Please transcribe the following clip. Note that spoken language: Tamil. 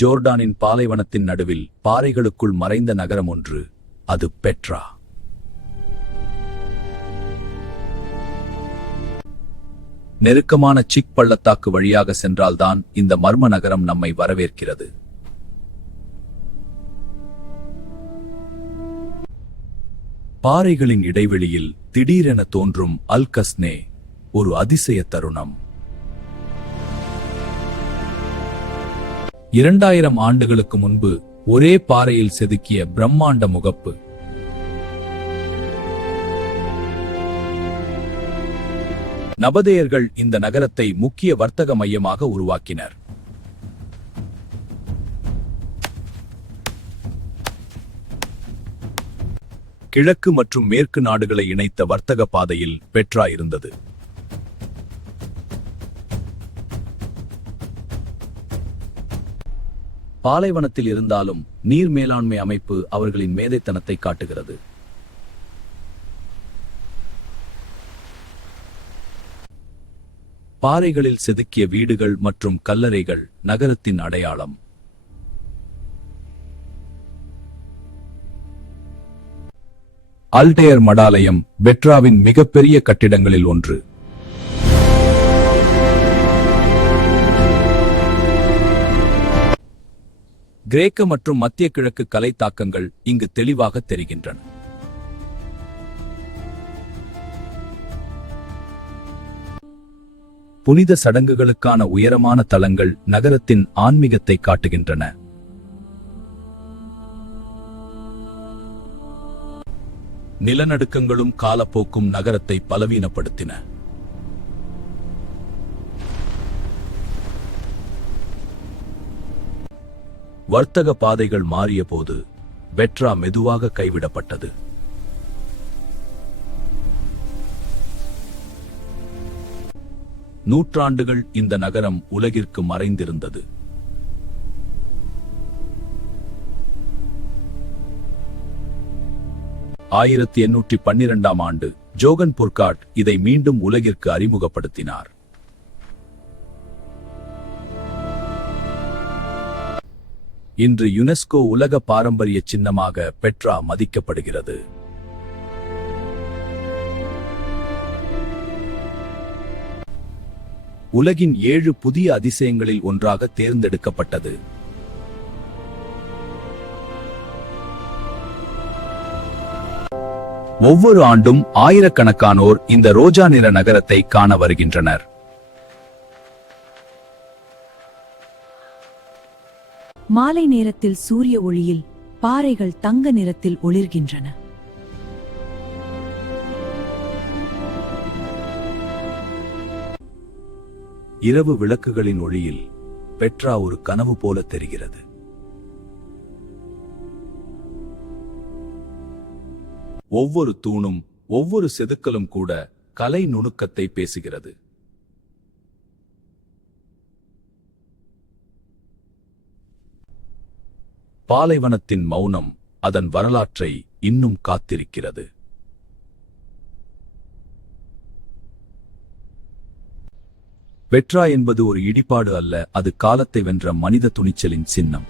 ஜோர்டானின் பாலைவனத்தின் நடுவில் பாறைகளுக்குள் மறைந்த நகரம் ஒன்று, அது பெட்ரா. நெருக்கமான சிக் பள்ளத்தாக்கு வழியாக சென்றால்தான் இந்த மர்ம நகரம் நம்மை வரவேற்கிறது. பாறைகளின் இடைவெளியில் திடீரென தோன்றும் அல் கஸ்னே ஒரு அதிசய தருணம். 2000 ஆண்டுகளுக்கு முன்பு ஒரே பாறையில் செதுக்கிய பிரம்மாண்ட முகப்பு. நபதேயர்கள் இந்த நகரத்தை முக்கிய வர்த்தக மையமாக உருவாக்கினர். கிழக்கு மற்றும் மேற்கு நாடுகளை இணைத்த வர்த்தக பாதையில் பெட்ரா இருந்தது. பாலைவனத்தில் இருந்தாலும் நீர் மேலாண்மை அமைப்பு அவர்களின் மேதைத்தனத்தை காட்டுகிறது. பாறைகளில் செதுக்கிய வீடுகள் மற்றும் கல்லறைகள் நகரத்தின் அடையாளம். அல்டேயர் மடாலயம் பெட்ராவின் மிகப்பெரிய கட்டிடங்களில் ஒன்று. கிரேக்க மற்றும் மத்திய கிழக்கு கலை தாக்கங்கள் இங்கு தெளிவாக தெரிகின்றன. புனித சடங்குகளுக்கான உயரமான தளங்கள் நகரத்தின் ஆன்மீகத்தை காட்டுகின்றன. நிலநடுக்கங்களும் காலப்போக்கும் நகரத்தை பலவீனப்படுத்தின. வர்த்தக பாதைகள் மாறிய போது பெட்ரா மெதுவாக கைவிடப்பட்டது. நூற்றாண்டுகள் இந்த நகரம் உலகிற்கு மறைந்திருந்தது. ஆயிரத்தி 812 ஆண்டு ஜோகன் புர்காட் இதை மீண்டும் உலகிற்கு அறிமுகப்படுத்தினார். இன்று யுனெஸ்கோ உலக பாரம்பரிய சின்னமாக பெட்ரா மதிக்கப்படுகிறது. உலகின் 7 புதிய அதிசயங்களில் ஒன்றாக தேர்ந்தெடுக்கப்பட்டது. ஒவ்வொரு ஆண்டும் ஆயிரக்கணக்கானோர் இந்த ரோஜா நிற நகரத்தை காண வருகின்றனர். மாலை நேரத்தில் சூரிய ஒளியில் பாறைகள் தங்க நிறத்தில் ஒளிர்கின்றன. இரவு விளக்குகளின் ஒளியில் பெட்ரா ஒரு கனவு போல தெரிகிறது. ஒவ்வொரு தூணும் ஒவ்வொரு செதுக்கலும் கூட கலை நுணுக்கத்தை பேசுகிறது. பாலைவனத்தின் மௌனம் அதன் வரலாற்றை இன்னும் காத்திருக்கிறது. பெட்ரா என்பது ஒரு இடிபாடு அல்ல, அது காலத்தை வென்ற மனித துணிச்சலின் சின்னம்.